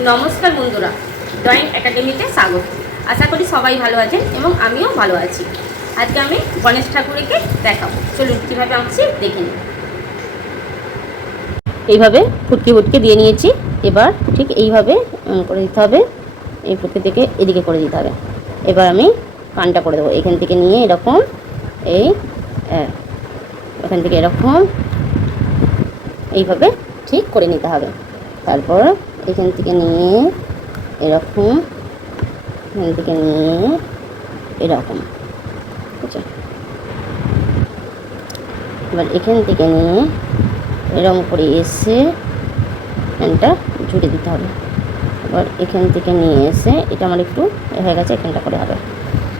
নমস্কার বন্ধুরা, ড্রয়িং একাডেমিতে স্বাগত। আশা করি সবাই ভালো আছেন এবং আমিও ভালো আছি। আজকে আমি গণেশ ঠাকুরকে দেখাবো। চলুন কীভাবে আঁকছি দেখে নিন। এইভাবে ফুটকে ফুটকে দিয়ে নিয়েছি। এবার ঠিক এইভাবে করে দিতে হবে। এই ফুটকে থেকে এদিকে করে দিতে হবে। এবার আমি কানটা করে দেবো। এখান থেকে নিয়ে এরকম, এই এখান থেকে এরকম এইভাবে ঠিক করে নিতে হবে। তারপর এখান থেকে নিয়ে এরকম, এখান থেকে নিয়ে এরকম, ঠিক আছে। এবার এখান থেকে নিয়ে এরকম করে এসে এখানটা জুড়ে দিতে হবে। এবার এখান থেকে নিয়ে এসে এটা আমার একটু হয়ে গেছে, এখানটা করে হবে।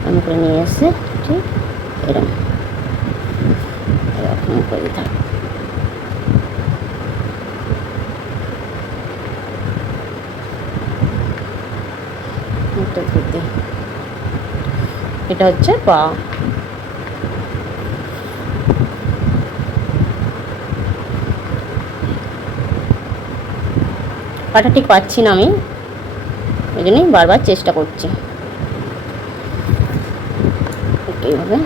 এরকম করে নিয়ে এসে ঠিক এরকম এরকম করে দিতে হবে। এটা হচ্ছে পা। পাটা ঠিক পাচ্ছি না আমি, ওই জন্যই বারবার চেষ্টা করছি। এইভাবে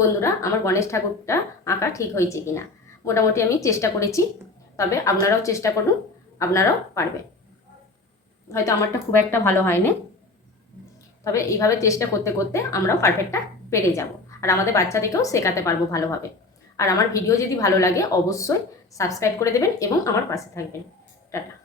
বন্ধুরা, আমার গণেশ ঠাকুরটা আঁকা ঠিক হয়েছে কিনা মোটামুটি আমি চেষ্টা করেছি। তবে আপনারাও চেষ্টা করুন, আপনারাও পারবেন। হয়তো আমারটা খুব একটা ভালো হয়নি, তবে এইভাবে চেষ্টা করতে করতে আমরাও পারফেক্টটা পেরে যাব, আর আমাদের বাচ্চাদেরকেও শেখাতে পারবো ভালোভাবে। আর আমার ভিডিও যদি ভালো লাগে অবশ্যই সাবস্ক্রাইব করে দেবেন এবং আমার পাশে থাকবেন। টাটা।